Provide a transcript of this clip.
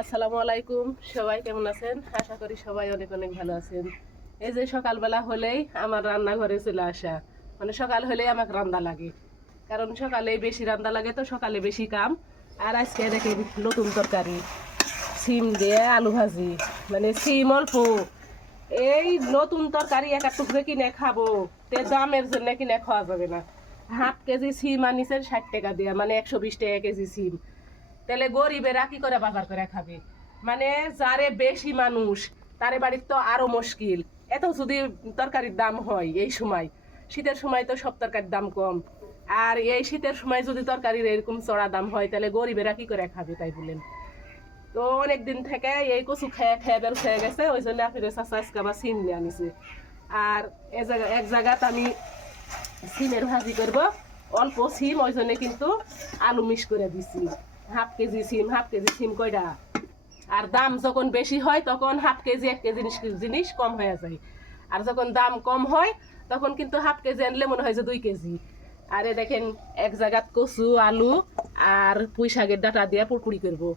আসসালামু আলাইকুম, সবাই কেমন আছেন? আশা করি সবাই অনেক অনেক ভালো আছেন। এই যে সকালবেলা হলেই আমার রান্নাঘরে চলে আসা। মানে সকাল হলেই আমাকে রান্না লাগে। কারণ সকালে বেশি রান্না লাগে তো সকালে বেশি কাম। আর আজকে দেখি নতুন তরকারি, সিম দিয়ে আলু ভাজি মানে সিম অল্প। এই নতুন তরকারি এক টুকরে কিনে খাব, তে দামের জন্য কিনে খাওয়া যাবে না। হাফ কেজি সিম আনিছেন ষাট টাকা দেওয়া মানে একশো বিশ টাকা কেজি সিম। তাহলে গরিবেরা কি করে বাজার করে খাবে। মানে যারে বেশি মানুষ, তারে বাড়ির তো আরও মুশকিল। এত যদি তরকারির দাম হয় এই সময়, শীতের সময় তো সব তরকারির দাম কম। আর এই শীতের সময় যদি তরকারির এরকম চড়া দাম হয়, তাহলে গরিবেরা কি করে খাবে, তাই বলেন। তো অনেক দিন থেকে এই কচু খেয়ে খেয়ে বের খেয়ে গেছে, ওই জন্য আপনি চাষা আজকে সিম নিয়ে আনিছে। আর এ জায়গা এক জায়গাত আমি সিমের ভাজি করব, অল্প সিম, ওই জন্য কিন্তু আলু মিক্স করে দিছি। হাফ কেজি সিম, হাফ কেজি সিম কয়টা আর দাম যখন বেশি হয়, তখন হাফ কেজি, এক কেজি জিনিস- কম হয়ে যায়। আর যখন দাম কম হয়, তখন কিন্তু হাফ কেজি আনলে মনে হয় যে দুই কেজি। আরে দেখেন, এক জায়গাত কচু, আলু আর পুঁই শাকের ডাটা দিয়ে পুরপুরি করব।